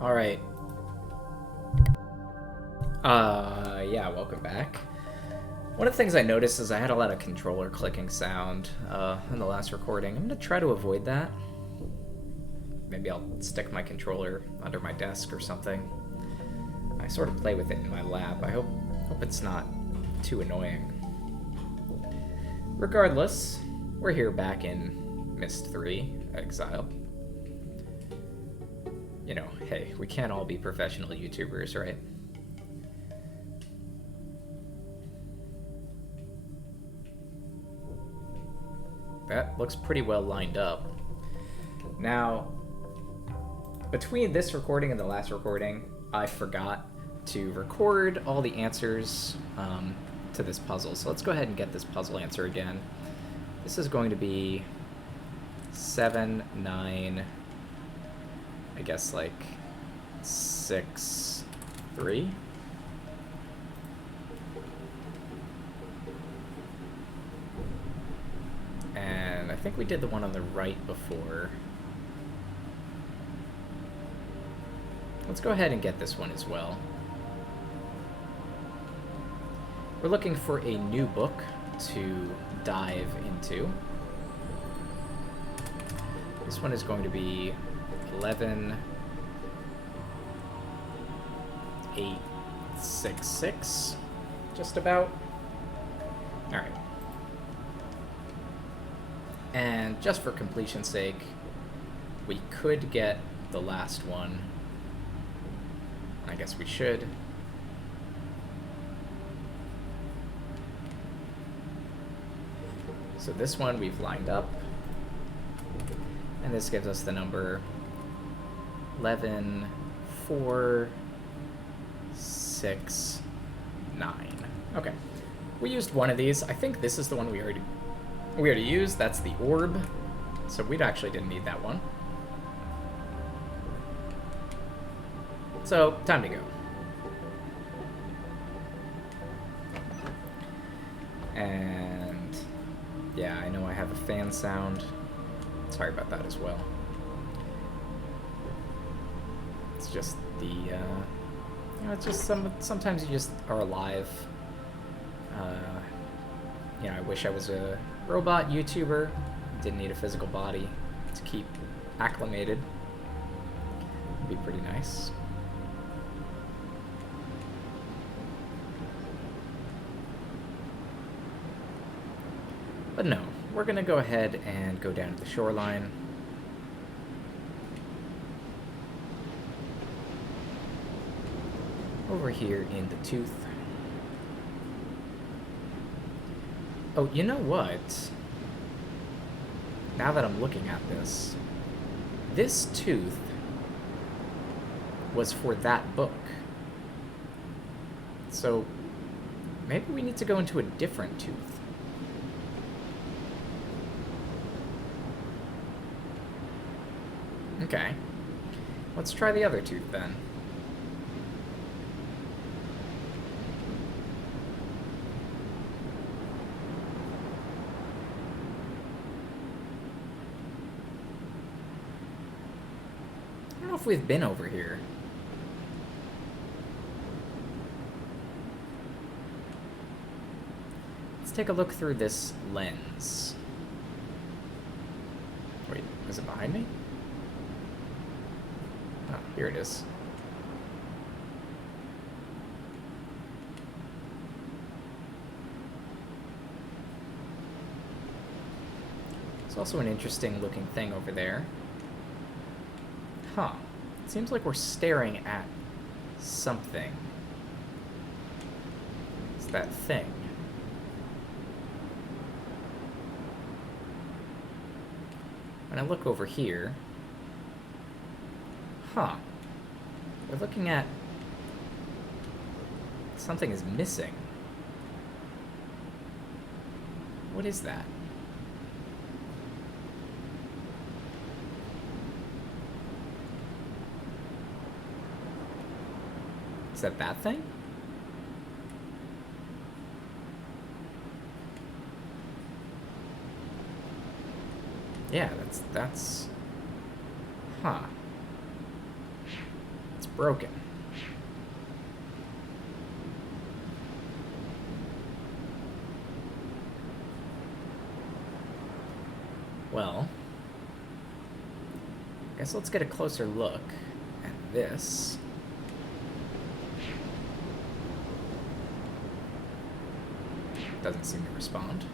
All right. Yeah, welcome back. One of the things I noticed is I had a lot of controller clicking sound in the last recording. I'm going to try to avoid that. Maybe I'll stick my controller under my desk or something. I sort of play with it in my lap. I hope it's not too annoying. Regardless, we're here back in Myst III, Exile. You know, hey, we can't all be professional YouTubers, right? That looks pretty well lined up. Now, between this recording and the last recording, I forgot to record all the answers to this puzzle. So let's go ahead and get this puzzle answer again. This is going to be 7, 9, I guess like 6, 3. And I think we did the one on the right before. Let's go ahead and get this one as well. We're looking for a new book to dive into. This one is going to be 11, 8, 6, 6, just about. All right. And just for completion's sake, we could get the last one. I guess we should. So this one we've lined up. And this gives us the number 11, 4, 6, 9. Okay. We used one of these. I think this is the one we already used. That's the orb. So we actually didn't need that one. So, time to go. And yeah, I know I have a fan sound. Sorry about that as well. It's just the, you know, it's just sometimes you just are alive. You know, I wish I was a robot YouTuber. Didn't need a physical body to keep acclimated. Would be pretty nice. But no, we're gonna go ahead and go down to the shoreline. Over here in the tooth. Oh, you know what? Now that I'm looking at this, this tooth was for that book. So maybe we need to go into a different tooth. Okay. Let's try the other tooth then. I don't know if we've been over here. Let's take a look through this lens. Wait, is it behind me? Oh, here it is. It's also an interesting looking thing over there. Huh. It seems like we're staring at something. It's that thing. When I look over here, huh. We're looking at something is missing. What is that? Is that thing? Yeah, that's... Huh. broken. Well, I guess let's get a closer look at this. Doesn't seem to respond.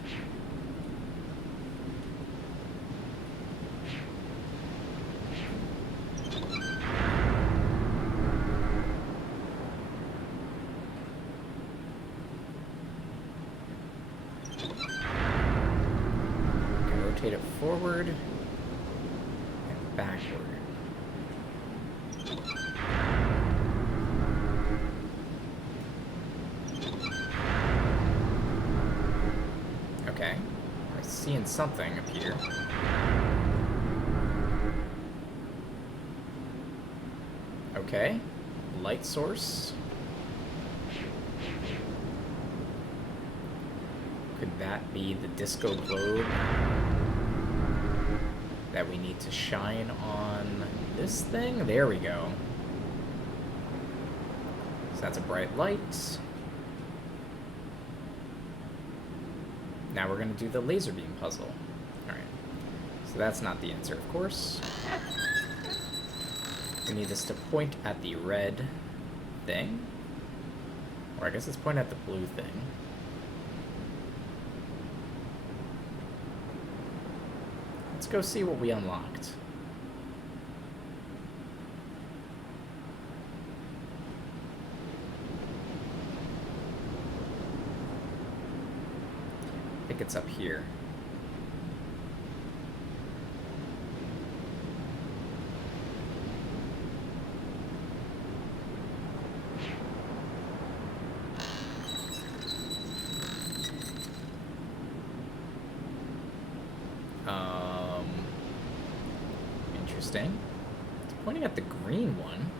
Rotate it forward and backward. Okay, I'm seeing something up here. Okay, light source. Could that be the disco globe that we need to shine on this thing? There we go. So that's a bright light. Now we're going to do the laser beam puzzle. Alright. So that's not the answer, of course. We need this to point at the red thing. Or I guess it's point at the blue thing. Let's go see what we unlocked. I think it's up here. Interesting. It's pointing at the green one.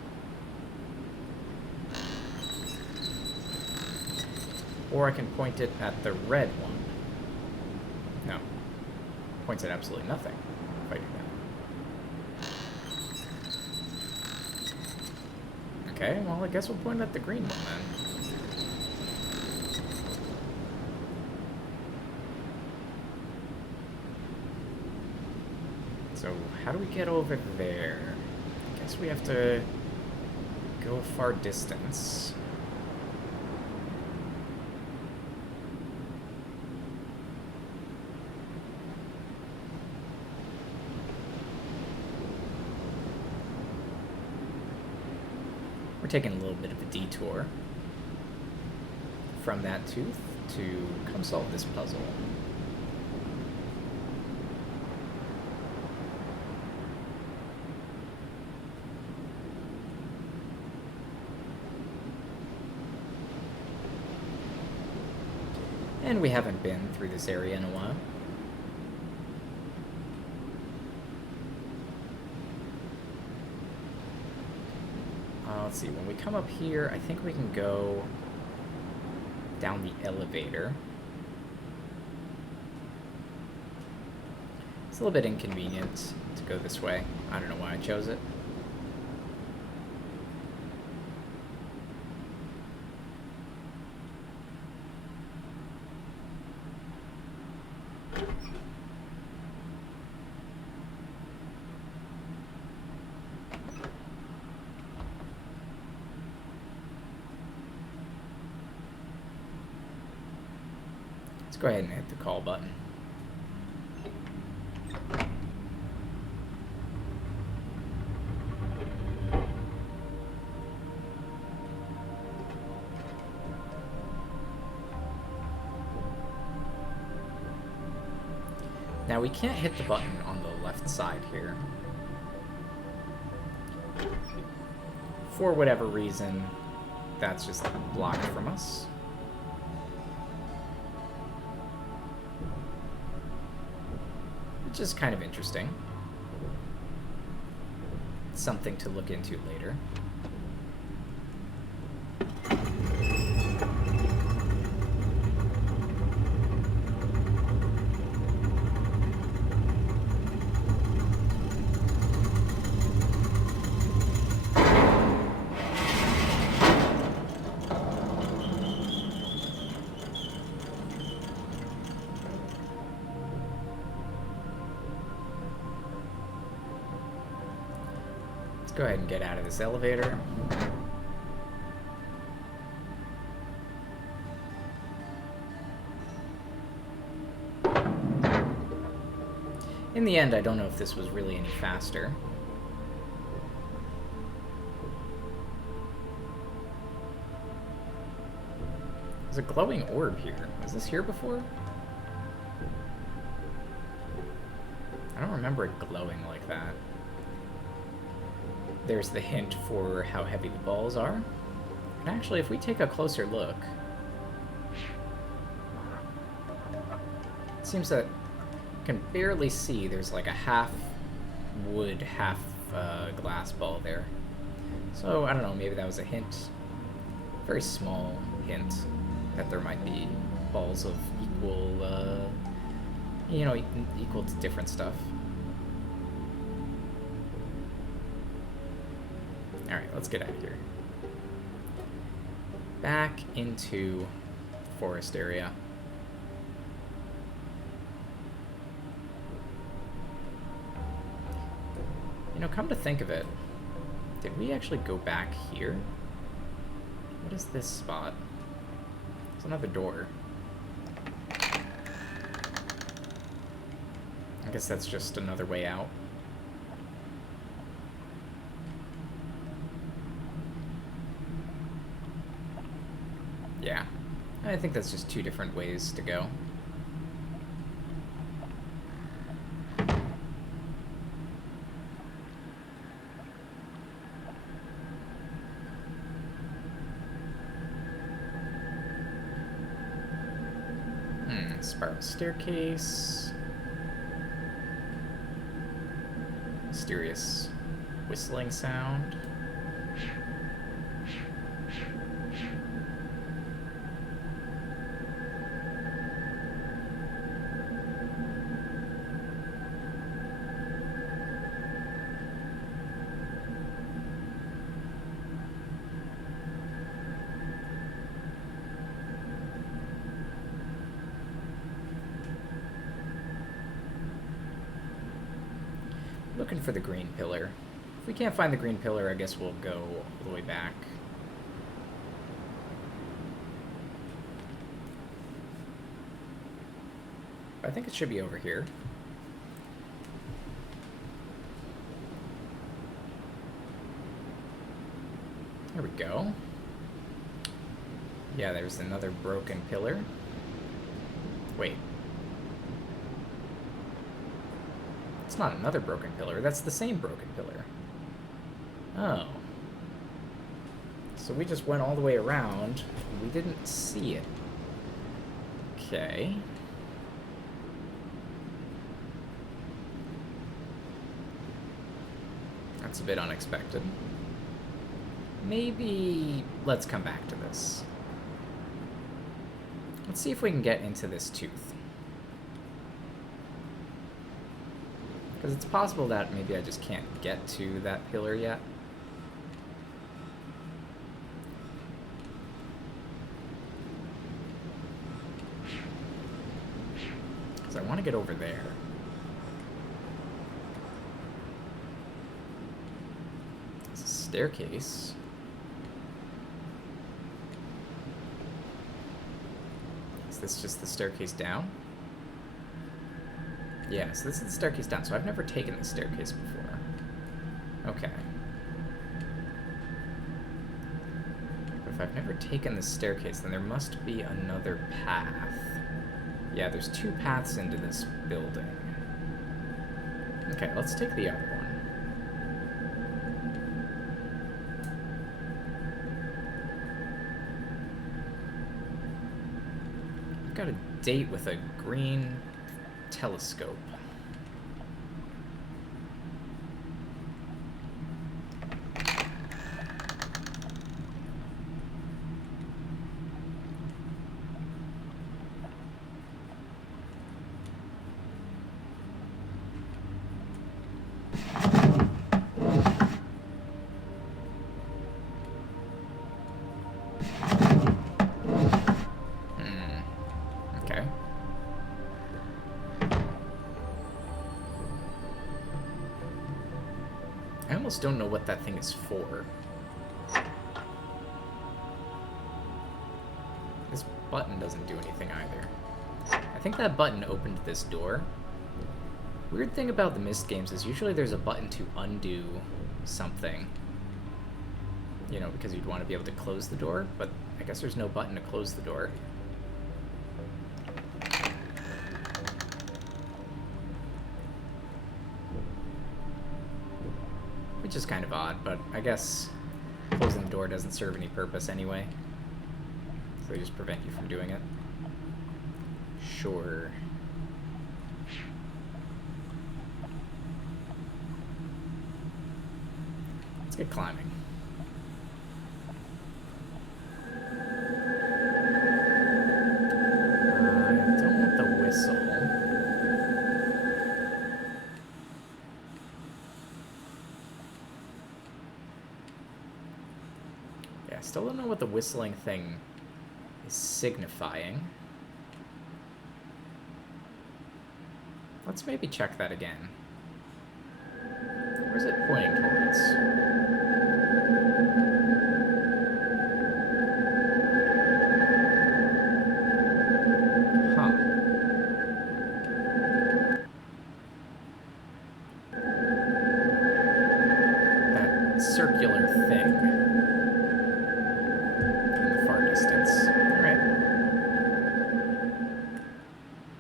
Or I can point it at the red one. No. Points at absolutely nothing if I do that. Okay, well, I guess we'll point at the green one then. So, how do we get over there? I guess we have to go a far distance. We're taking a little bit of a detour from that tooth to come solve this puzzle. And we haven't been through this area in a while. Let's see, when we come up here, I think we can go down the elevator. It's a little bit inconvenient to go this way. I don't know why I chose it. Let's go ahead and hit the call button. Now we can't hit the button on the left side here. For whatever reason, that's just blocked from us. Which is kind of interesting. Something to look into later. go ahead and get out of this elevator. In the end, I don't know if this was really any faster. There's a glowing orb here. Was this here before? I don't remember it glowing like that. There's the hint for how heavy the balls are. And actually, if we take a closer look, it seems that you can barely see there's like a half wood, half glass ball there. So, I don't know, maybe that was a hint. Very small hint that there might be balls of equal, you know, equal to different stuff. Alright, let's get out of here. Back into the forest area. You know, come to think of it, did we actually go back here? What is this spot? It's another door. I guess that's just another way out. Yeah, I think that's just two different ways to go. Spiral staircase. Mysterious whistling sound. Looking for the green pillar. If we can't find the green pillar, I guess we'll go all the way back. I think it should be over here. There we go. Yeah, there's another broken pillar. Wait. It's not another broken pillar, that's the same broken pillar. Oh. So we just went all the way around, and we didn't see it. Okay. That's a bit unexpected. Maybe let's come back to this. Let's see if we can get into this tooth. Because it's possible that maybe I just can't get to that pillar yet. Because I want to get over there. It's a staircase. Is this just the staircase down? Yeah, so this is the staircase down, so I've never taken this staircase before. Okay. But if I've never taken this staircase, then there must be another path. Yeah, there's two paths into this building. Okay, let's take the other one. I've got a date with a green telescope. almost don't know what that thing is for. This button doesn't do anything either. I think that button opened this door. Weird thing about the Myst games is usually there's a button to undo something. You know, because you'd want to be able to close the door, but I guess there's no button to close the door. Which is kind of odd, but I guess closing the door doesn't serve any purpose anyway. So they just prevent you from doing it. Sure. Let's get climbing. I don't want the whistle. Yeah, I still don't know what the whistling thing is signifying. Let's maybe check that again. Where's it pointing towards? Huh. That circular thing in the far distance. Alright.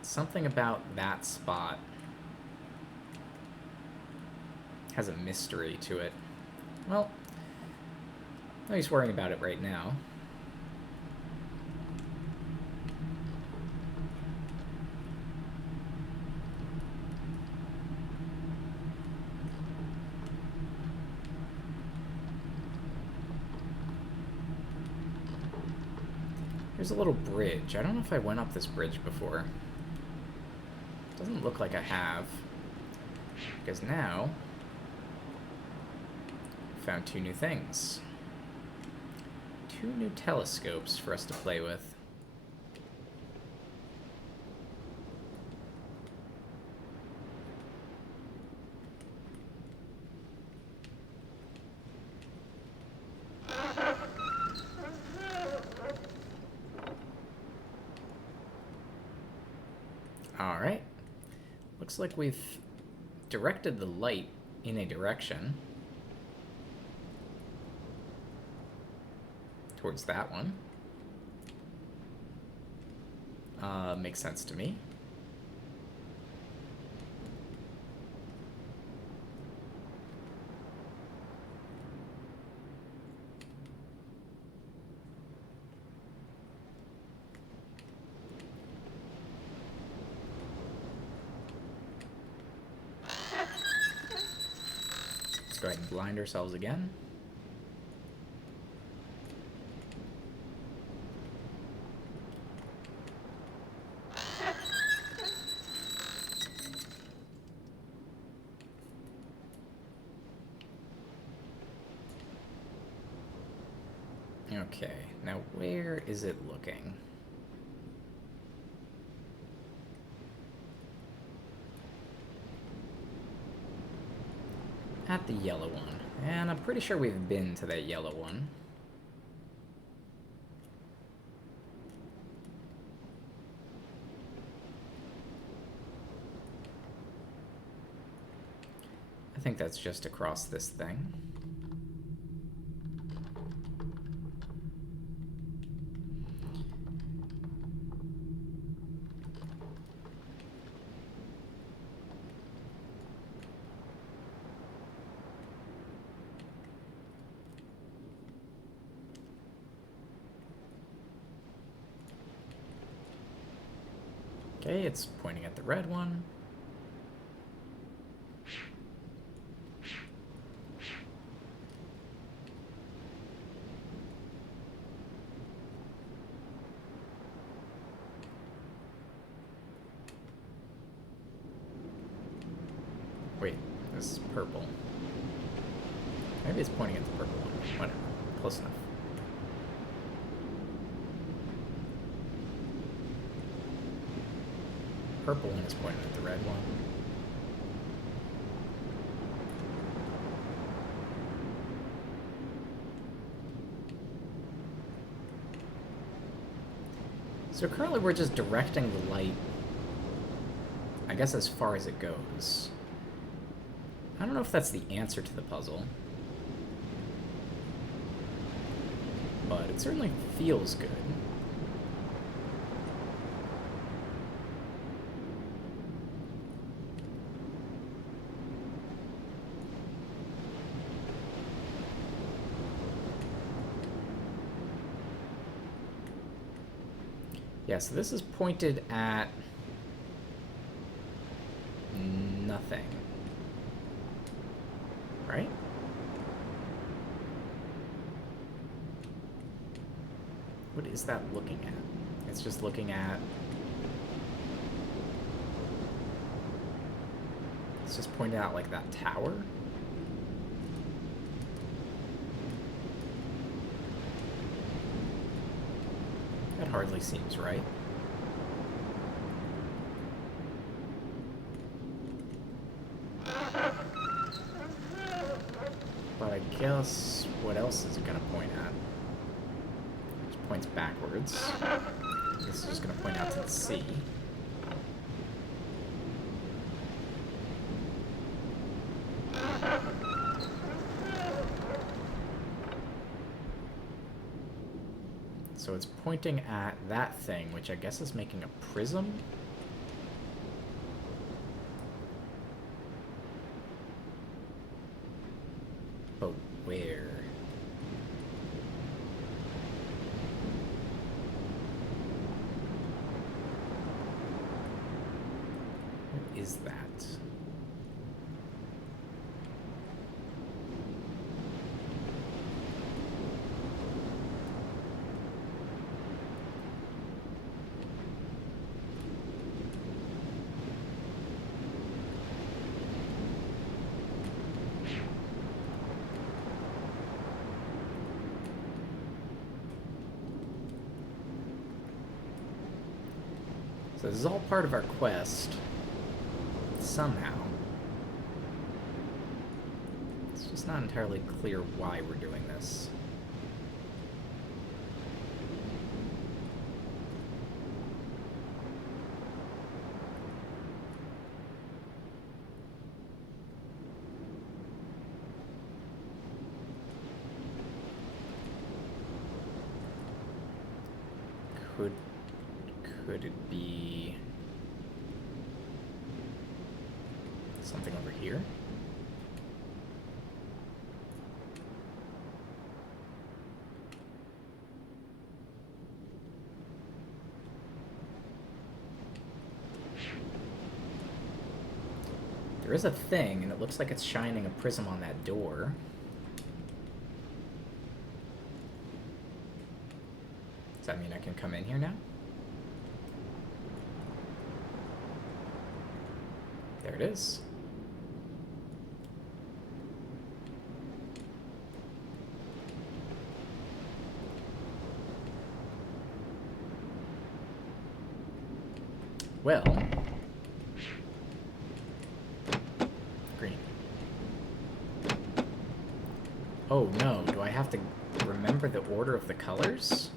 Something about that spot has a mystery to it. Well, no use worrying about it right now. There's a little bridge. I don't know if I went up this bridge before. Doesn't look like I have. Because now found 2 new things. 2 new telescopes for us to play with. Alright. Looks like we've directed the light in a direction. Towards that one. Makes sense to me. Let's go ahead and blind ourselves again. Okay, now where is it looking? At the yellow one. And I'm pretty sure we've been to that yellow one. I think that's just across this thing. Okay, it's pointing at the red one. Wait, this is purple. Maybe it's pointing at the purple one. Whatever. Close enough. Purple one is pointing at the red one. So currently we're just directing the light, I guess, as far as it goes. I don't know if that's the answer to the puzzle, but it certainly feels good. Yeah, so this is pointed at nothing, right? What is that looking at? It's just looking at... It's just pointed out like that tower? That hardly seems right. But I guess what else is it gonna point at? It points backwards. This is just gonna point out to the sea. So it's pointing at that thing, which I guess is making a prism? But where? What is that? So this is all part of our quest, somehow. It's just not entirely clear why we're doing this. Could it be something over here? There is a thing, and it looks like it's shining a prism on that door. Does that mean I can come in here now? There it is. Well, green. Oh no, do I have to remember the order of the colors?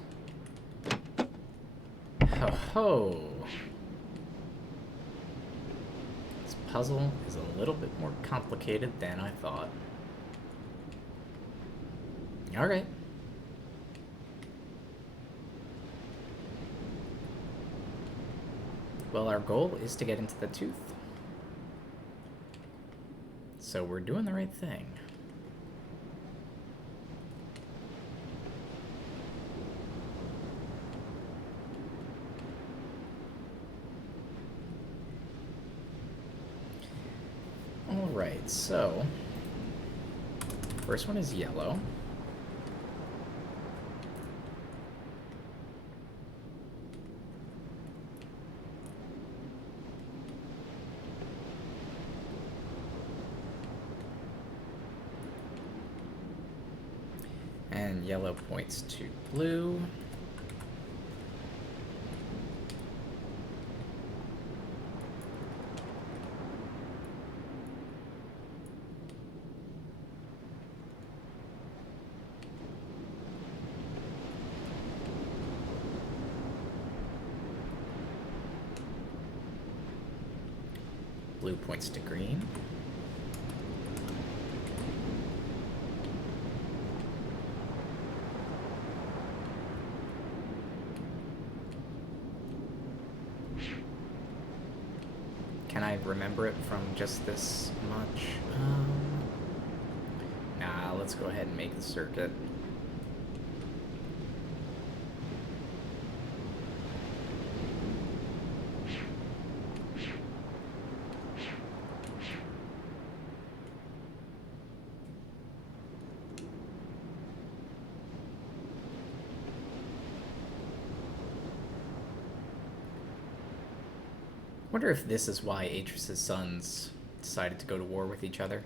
Ho ho! This puzzle is a little bit more complicated than I thought. Alright. Well, our goal is to get into the tooth. So we're doing the right thing. Alright, so first one is yellow. And yellow points to blue. blue points to green. Can I remember it from just this much? Nah, let's go ahead and make the circuit. I wonder if this is why Atreus' sons decided to go to war with each other.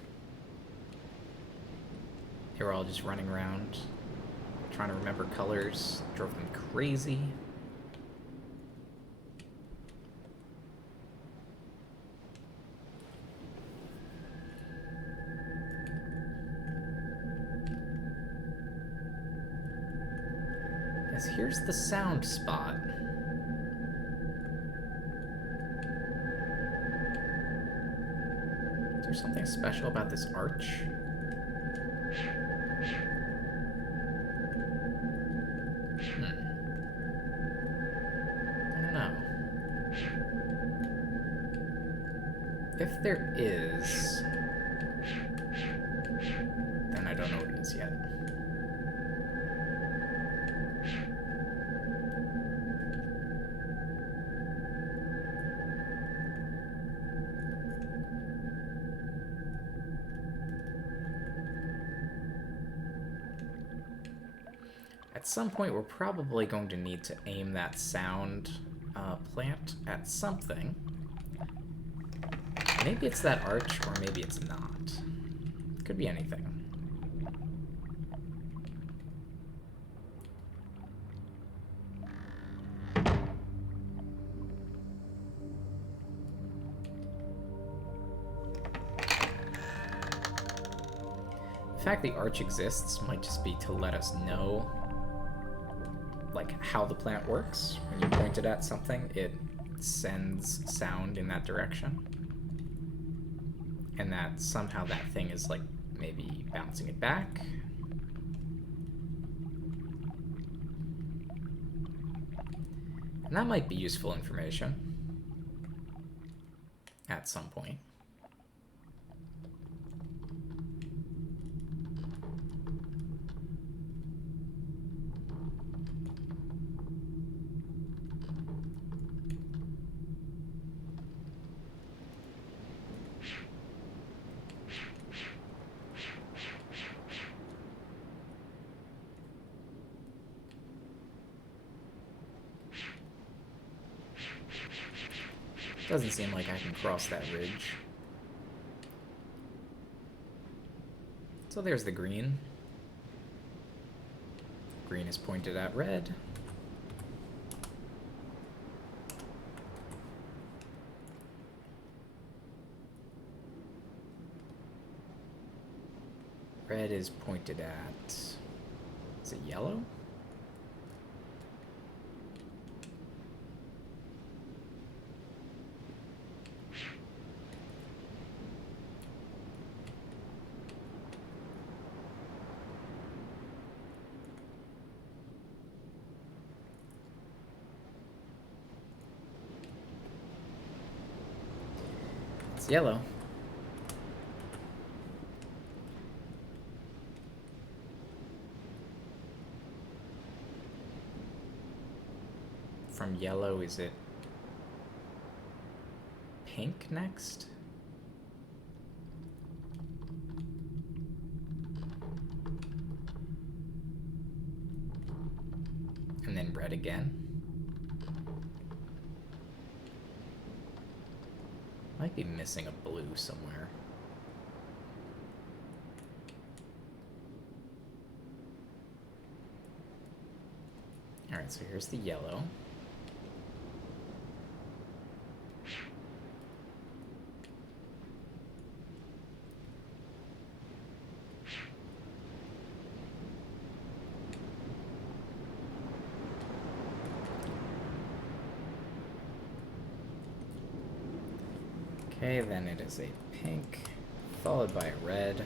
They were all just running around, trying to remember colors, drove them crazy. Yes, here's the sound spot. Is there something special about this arch? I don't know. If there is, then I don't know what it is yet. At some point, we're probably going to need to aim that sound plant at something. Maybe it's that arch, or maybe it's not. Could be anything. The fact the arch exists might just be to let us know, like, how the plant works. When you point it at something, it sends sound in that direction. And that somehow that thing is, like, maybe bouncing it back. And that might be useful information at some point. Doesn't seem like I can cross that ridge. So there's the green. Green is pointed at red. Red is pointed at... is it yellow? It's yellow. From yellow, is it pink next? And then red again. Might be missing a blue somewhere. Alright, so here's the yellow. Okay, then it is a pink, followed by a red.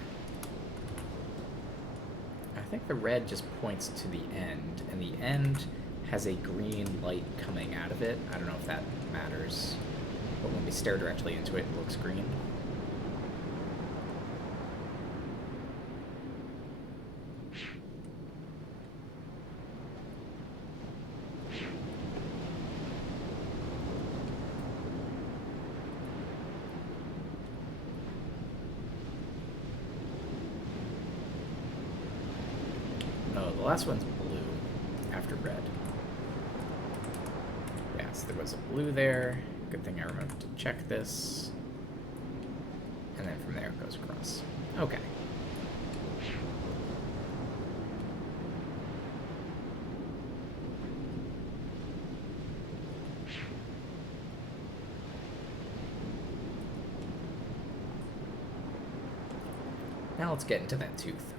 I think the red just points to the end, and the end has a green light coming out of it. I don't know if that matters, but when we stare directly into it, it looks green. Oh, the last one's blue after red. Yes, there was a blue there. Good thing I remembered to check this. And then from there it goes across. Okay. Now let's get into that tooth.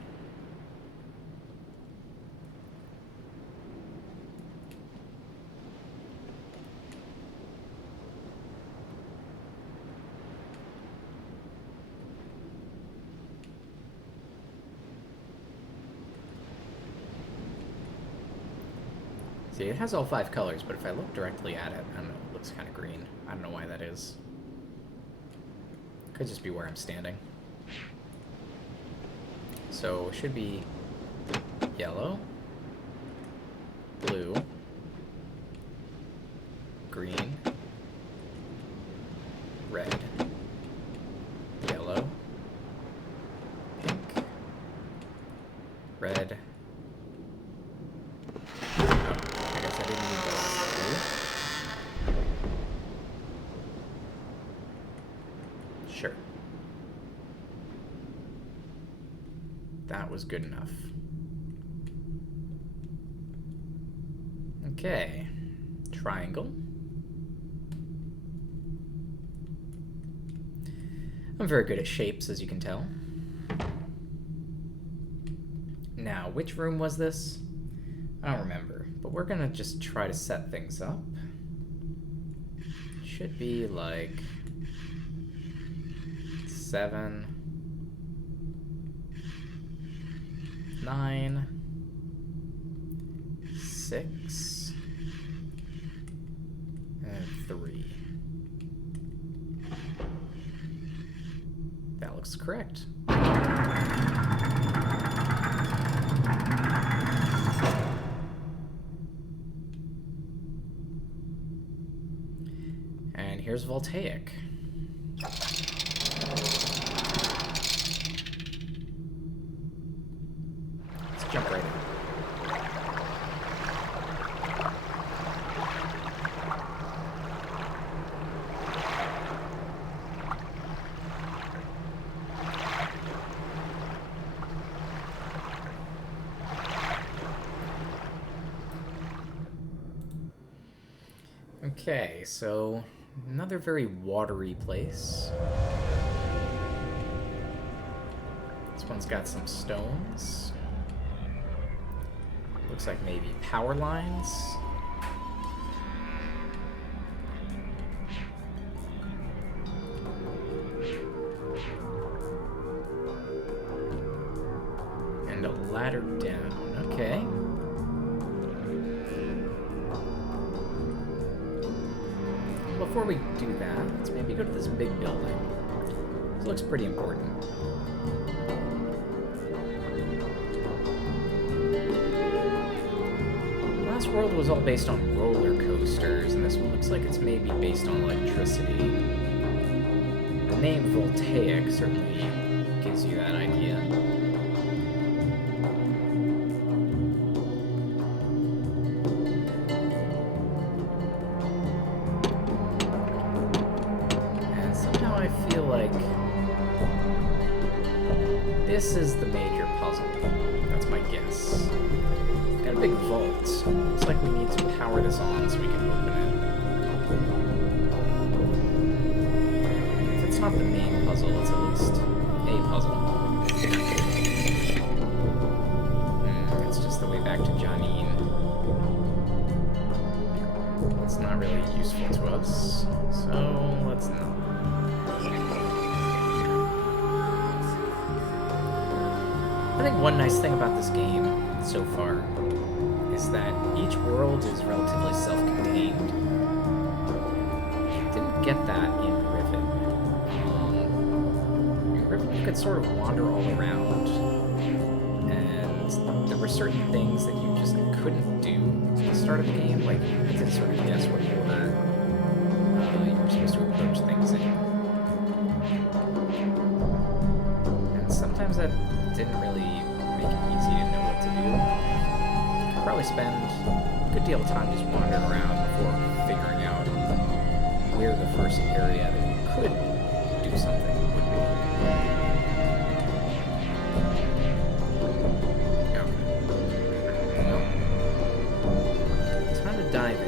See, it has all 5 colors, but if I look directly at it, I don't know, it looks kind of green. I don't know why that is. Could just be where I'm standing. So, it should be yellow, blue, green, red, yellow, pink, red. Oh, I guess I didn't need the last blue. Sure. That was good enough. Okay. Triangle. I'm very good at shapes, as you can tell. Now, which room was this? I don't remember, but we're gonna just try to set things up. Should be like 7, 9, 6, and 3. That looks correct. And here's Voltaic. Let's jump right in. Okay, so another very watery place. This one's got some stones. Looks like maybe power lines. And a ladder down. Okay. Before we do that, let's maybe go to this big building. This looks pretty important. Last World was all based on roller coasters, and this one looks like it's maybe based on electricity. The name Voltaic certainly gives you that idea. This is the major puzzle. That's my guess. Got a big vault. Looks like we need to power this on so we can open it. If it's not the main puzzle, it's at least a puzzle. It's just the way back to Janine. It's not really useful to us, so let's not. I think one nice thing about this game so far is that each world is relatively self-contained. Didn't get that in Riven. In Riven, you could sort of wander all around, and there were certain things that you just couldn't do at the start of the game. Like, you had to sort of guess what order you were supposed to approach things in. And sometimes that didn't really make it easy to know what to do. You could probably spend a good deal of time just wandering around before figuring out where the first area that you could do something would be. Okay. Well, time to dive in.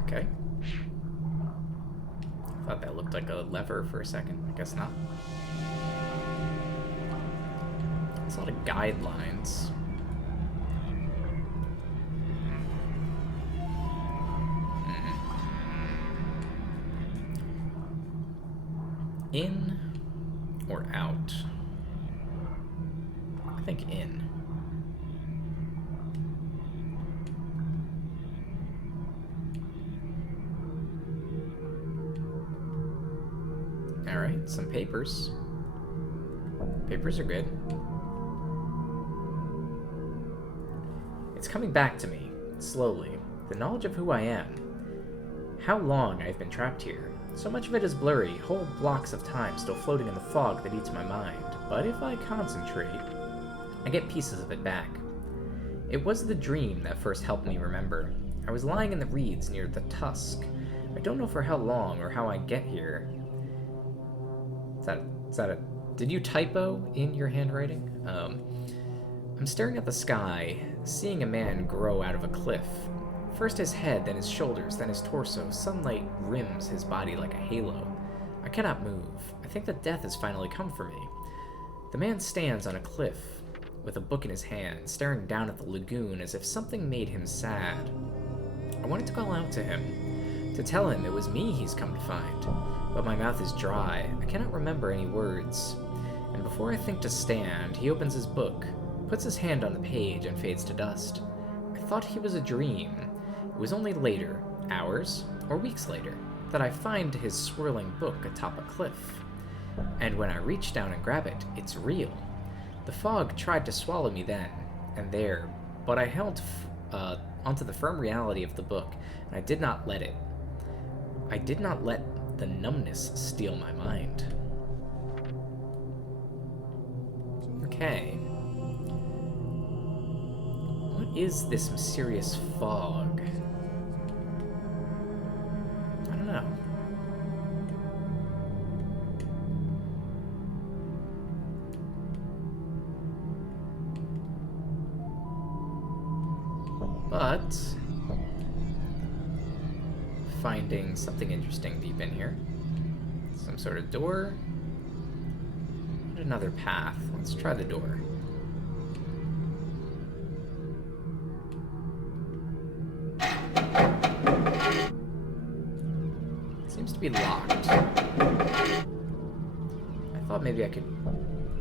Okay. Thought that looked like a lever for a second. I guess not. It's a lot of guidelines. In or out? I think in. Alright, some papers. Papers are good. It's coming back to me, slowly, the knowledge of who I am. How long I've been trapped here. So much of it is blurry, whole blocks of time still floating in the fog that eats my mind. But if I concentrate, I get pieces of it back. It was the dream that first helped me remember. I was lying in the reeds near the tusk. I don't know for how long or how I get here. Did you typo in your handwriting? I'm staring at the sky, seeing a man grow out of a cliff. First his head, then his shoulders, then his torso. Sunlight rims his body like a halo. I cannot move. I think that death has finally come for me. The man stands on a cliff with a book in his hand, staring down at the lagoon as if something made him sad. I wanted to call out to him, to tell him it was me he's come to find. But my mouth is dry. I cannot remember any words. And before I think to stand, he opens his book, puts his hand on the page, and fades to dust. I thought he was a dream. It was only later, hours or weeks later, that I find his swirling book atop a cliff. And when I reach down and grab it, it's real. The fog tried to swallow me then and there, but I held onto the firm reality of the book, and I did not let it. I did not let the numbness steal my mind. Okay. What is this mysterious fog? I don't know. But finding something interesting deep in here. Some sort of door. And another path. Let's try the door. Seems to be locked. I thought maybe I could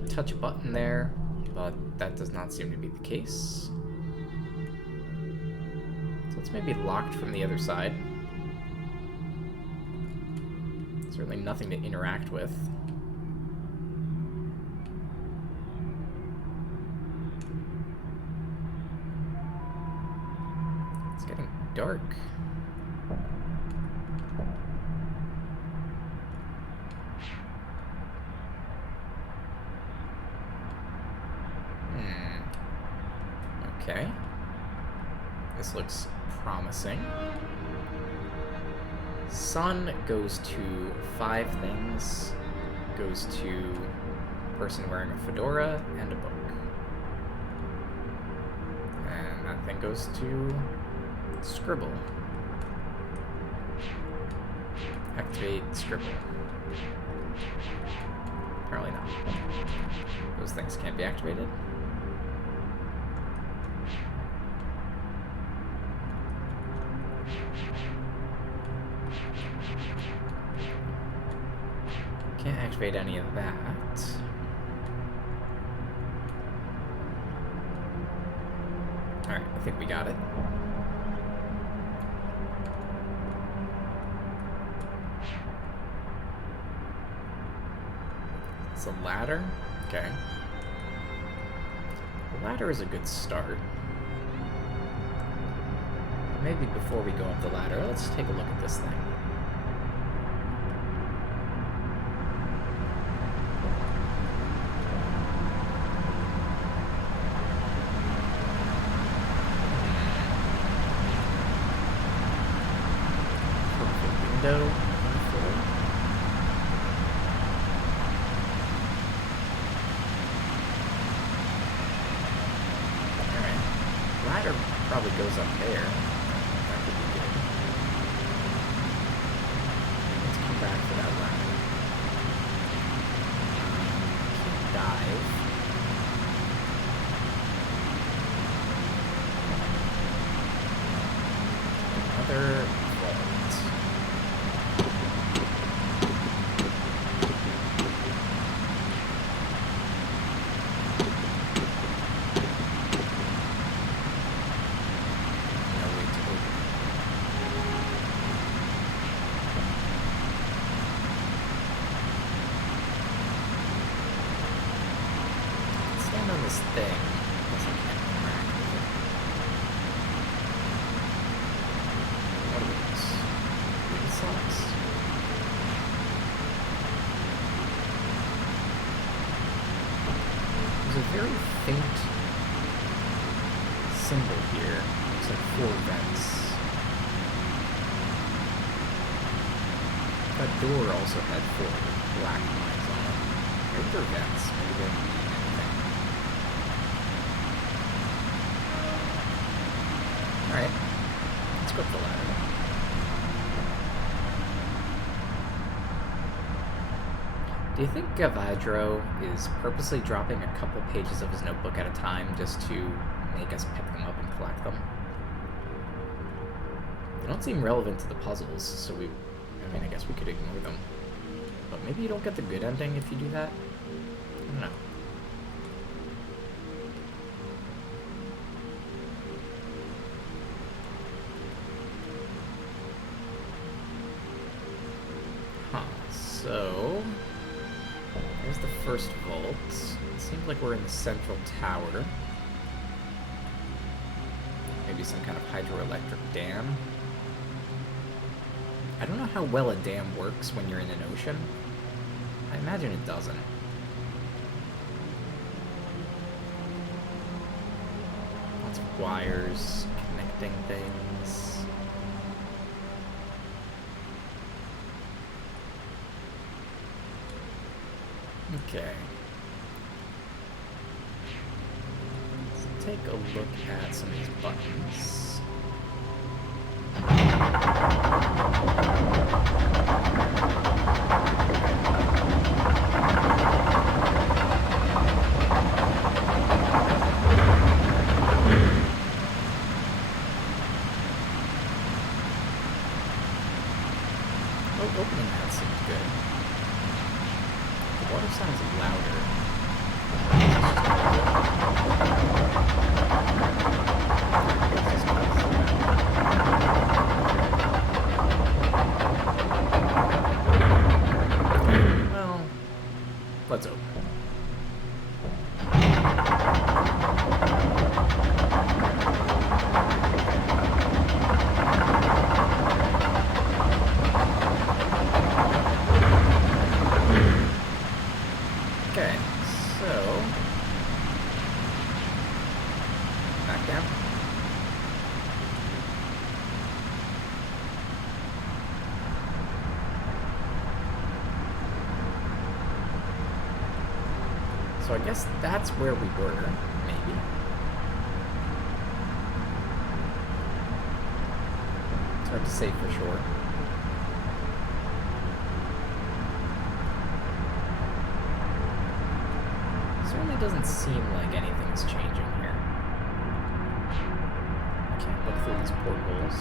touch a button there, but that does not seem to be the case. So it's maybe locked from the other side. Certainly nothing to interact with. It's getting dark. Okay. This looks promising. Sun goes to 5 things. Goes to person wearing a fedora and a book. And that thing goes to Scribble. Activate Scribble. Apparently not. Those things can't be activated. Can't activate any of that. Alright, I think we got it. It's a ladder? Okay. The ladder is a good start. Maybe before we go up the ladder, let's take a look at this thing. Window on the floor. Alright. Ladder probably goes up there. That could be good. Let's come back to that ladder. Can't dive. Another vault. On this thing, unless I can't interact with it. What are those? Wind socks? There's a very faint symbol here. Looks like 4 vents. That door also had 4 black lines on it. Maybe they're vents. Maybe they don't mean anything. Alright, let's go up the ladder. Do you think Gavadro is purposely dropping a couple pages of his notebook at a time just to make us pick them up and collect them? They don't seem relevant to the puzzles, so I guess we could ignore them. But maybe you don't get the good ending if you do that? I don't know. So, here's the first vault. It seems like we're in the central tower. Maybe some kind of hydroelectric dam. I don't know how well a dam works when you're in an ocean. I imagine it doesn't. Lots of wires connecting things. Okay. Let's take a look at some of these buttons. Oh, opening that seems good. The water sounds louder. Well, let's open. Okay, so back down. So I guess that's where we were, maybe. It's hard to say for sure. Certainly doesn't seem like anything's changing here. Can't look through these portholes.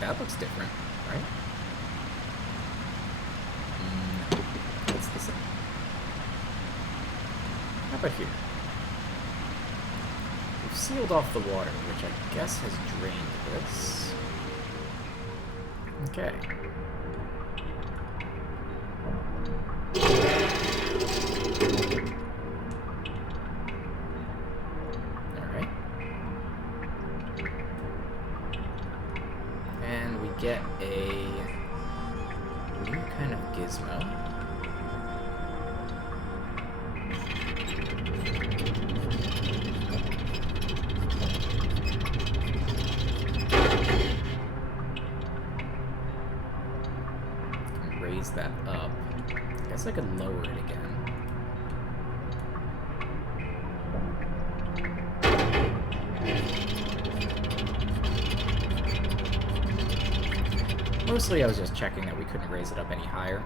That looks different, right? No, it's the same. How about here? We've sealed off the water, which I guess has drained this. Okay. Alright. And we get a new kind of gizmo. Raise that up. I guess I could lower it again. Mostly I was just checking that we couldn't raise it up any higher.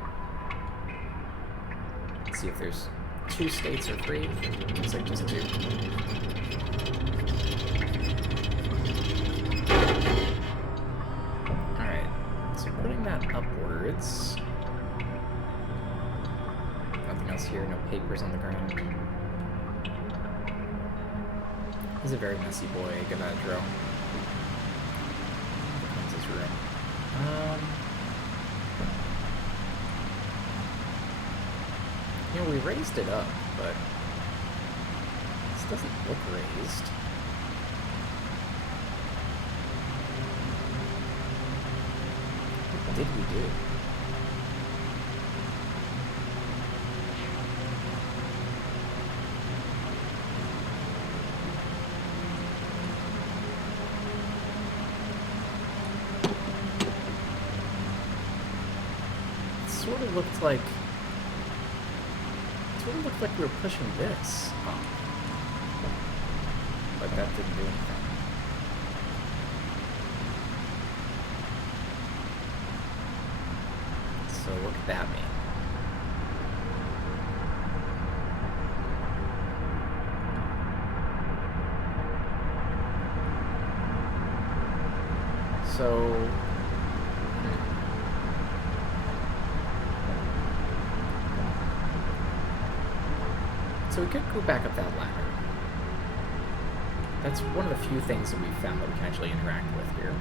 Let's see if there's 2 states or 3. Looks like just 2. Alright, so putting that upwards. Nothing else here, no papers on the ground. He's a very messy boy, Gavadro. Becomes his room. You know, we raised it up, but this doesn't look raised. What did we do? Sort of looked like we were pushing this up, but that didn't do anything. So what could that mean? So So we could go back up that ladder. That's one of the few things that we've found that we can actually interact with here.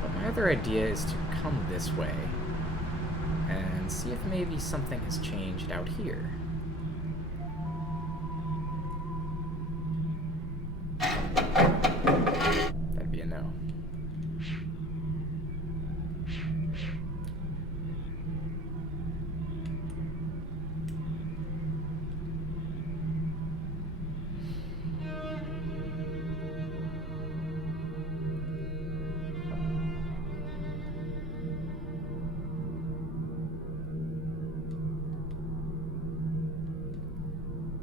But my other idea is to come this way and see if maybe something has changed out here. That'd be a no.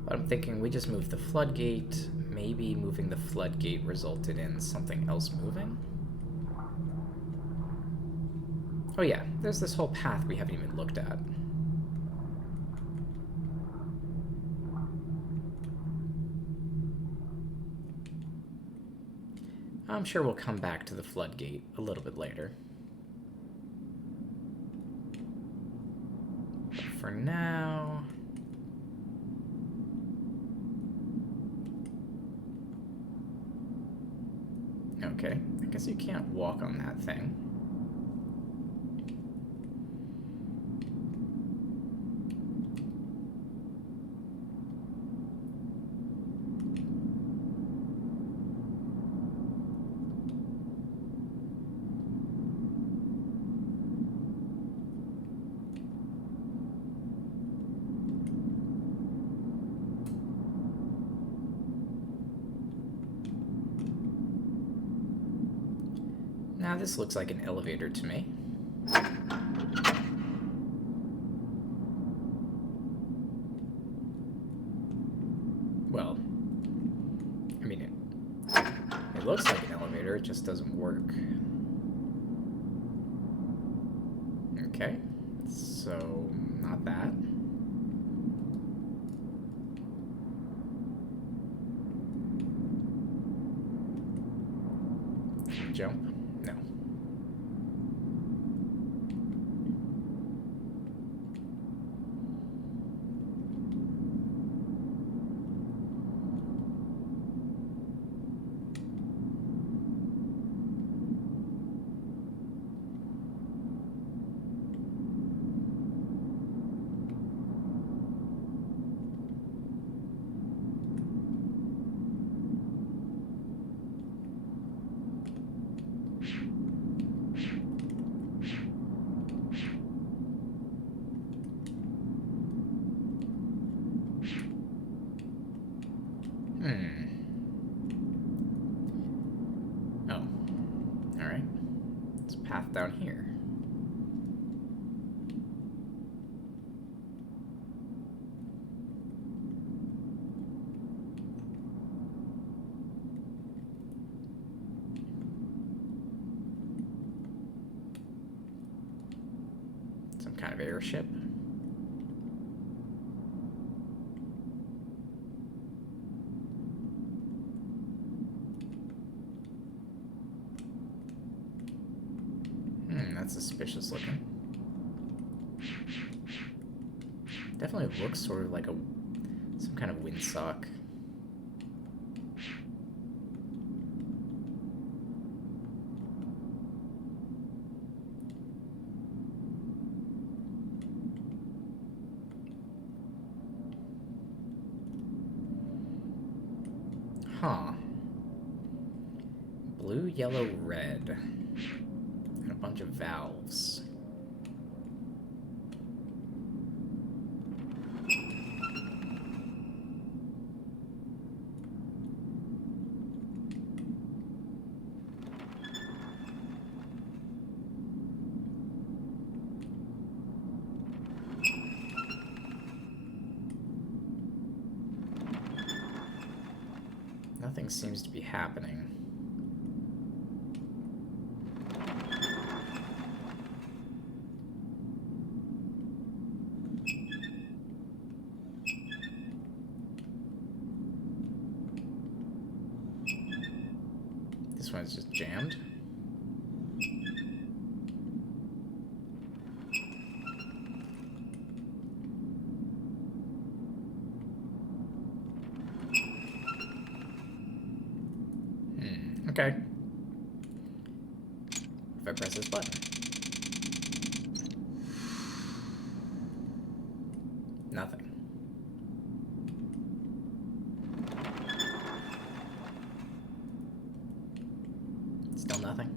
But I'm thinking we just moved the floodgate. Maybe moving the floodgate resulted in something else moving? Oh yeah, there's this whole path we haven't even looked at. I'm sure we'll come back to the floodgate a little bit later. But for now... Okay, I guess you can't walk on that thing. Nah, this looks like an elevator to me. Well, I mean, it looks like an elevator, it just doesn't work. Okay, so not that. Jump? No. Oh. Alright. It's a path down here. Some kind of airship. That's suspicious looking. Definitely looks sort of like some kind of windsock. Huh. Blue, yellow, red. And a bunch of valves. Nothing seems to be happening. This one's just jammed. Okay. If I press this button. Nothing. Still nothing.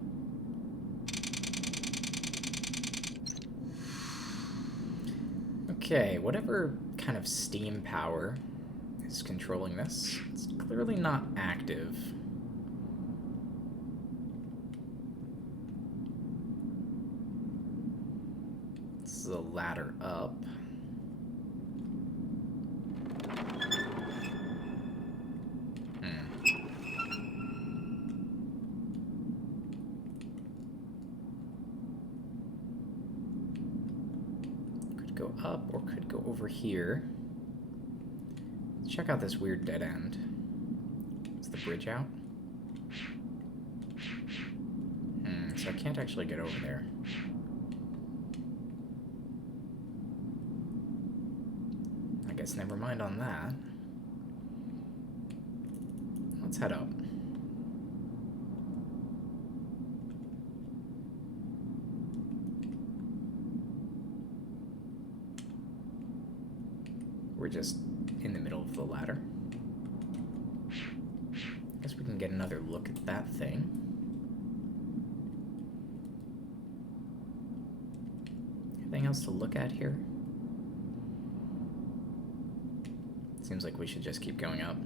Okay, whatever kind of steam power is controlling this, it's clearly not active. This is a ladder up. Could go up or could go over here. Let's check out this weird dead end. Is the bridge out? So I can't actually get over there. I guess never mind on that. Let's head up. We're just in the middle of the ladder. Guess we can get another look at that thing. Anything else to look at here? Seems like we should just keep going up.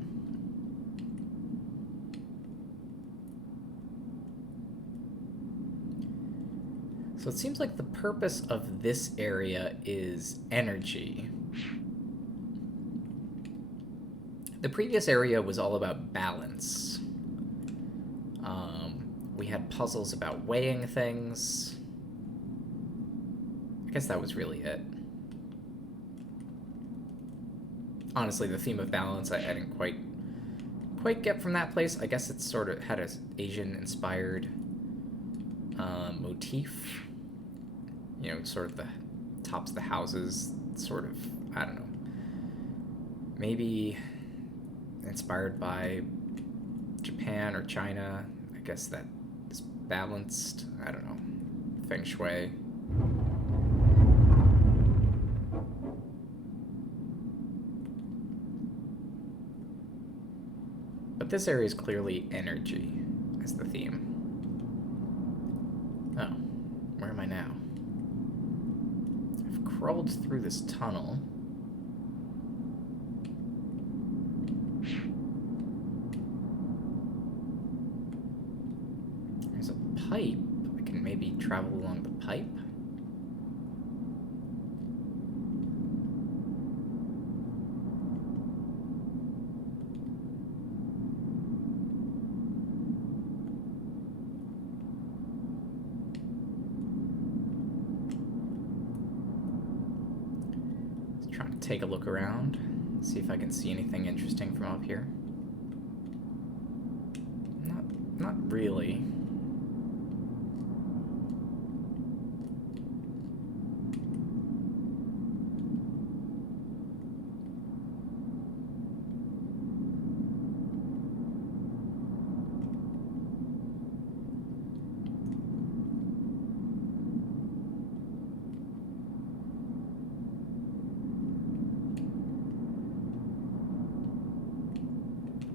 So it seems like the purpose of this area is energy. The previous area was all about balance. We had puzzles about weighing things. I guess that was really it. Honestly, the theme of balance I didn't quite get from that place. I guess it sort of had an Asian-inspired motif. You know, sort of the tops of the houses, sort of, I don't know. Maybe inspired by Japan or China. I guess that is balanced. I don't know. Feng Shui. But this area is clearly energy as the theme. Oh, where am I now? I've crawled through this tunnel. There's a pipe. I can maybe travel along the pipe. Take a look around, see if I can see anything interesting from up here. Not really.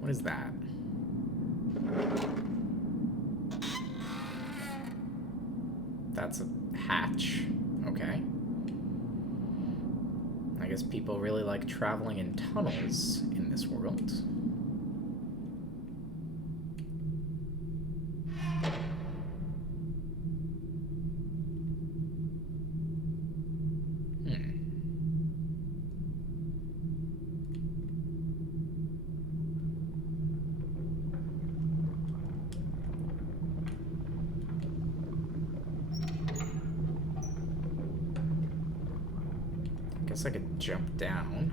What is that? That's a hatch. Okay. I guess people really like traveling in tunnels in this world. Guess I could jump down.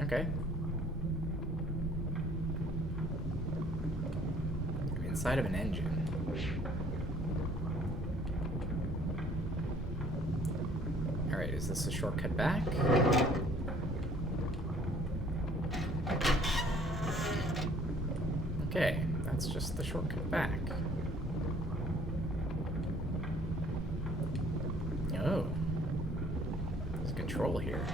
Okay. I'm inside of an engine. Alright, is this a shortcut back? Okay, that's just the shortcut back. Oh. There's control here.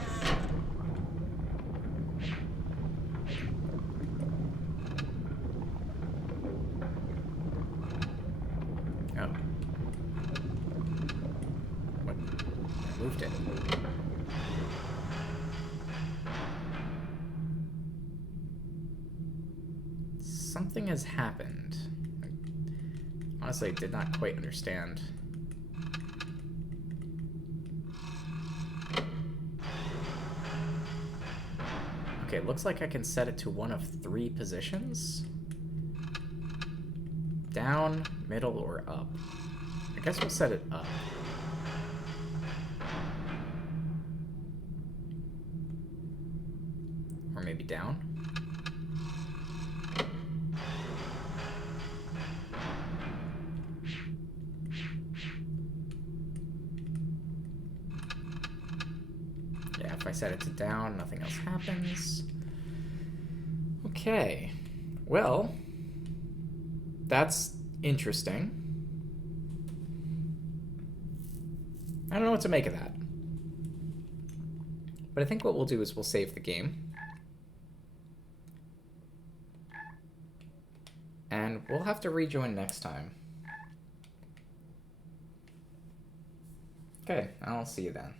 Oh. What? I moved it. Something has happened. Honestly, I did not quite understand. Okay, it looks like I can set it to one of 3 positions. Down, middle, or up. I guess we'll set it up. Or maybe down. Yeah, if I set it to down, nothing else happens. Okay. Well, that's interesting. I don't know what to make of that. But I think what we'll do is we'll save the game. And we'll have to rejoin next time. Okay, I'll see you then.